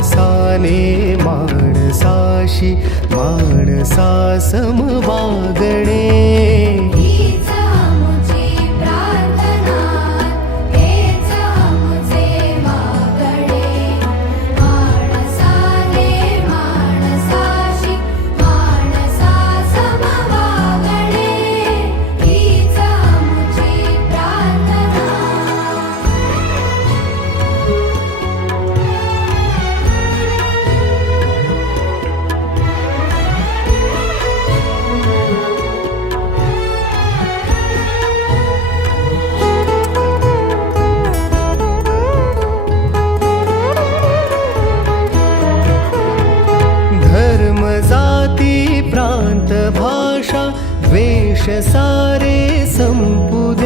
माणसाने माणसाशी माणसा सम वागणे. जाती प्रांत भाषा द्वेष सारे संपुद